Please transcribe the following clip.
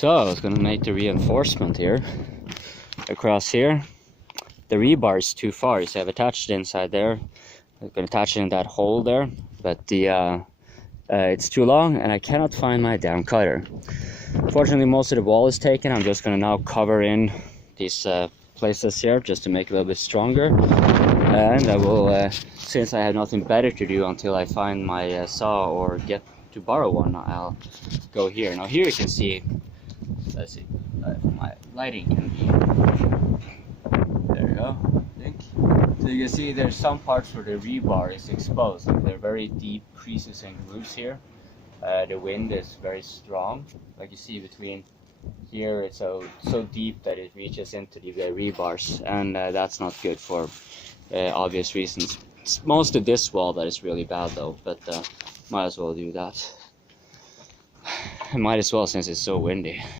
So I was gonna make the reinforcement here across here. The rebar is too far, so I've attached it inside there. I'm gonna attach it in that hole there, but the it's too long and I cannot find my damn cutter. Fortunately, most of the wall is taken. I'm just gonna now cover in these places here just to make it a little bit stronger, and I will, since I have nothing better to do until I find my saw or get to borrow one, I'll go here. Now here you can see, let's see if my lighting can be, there you go, I think. So you can see there's some parts where the rebar is exposed, like there are very deep creases and grooves here. The wind is very strong, like you see between here, it's so deep that it reaches into the rebars, and that's not good for obvious reasons. It's most of this wall that is really bad though, but might as well do that. Might as well, since it's so windy.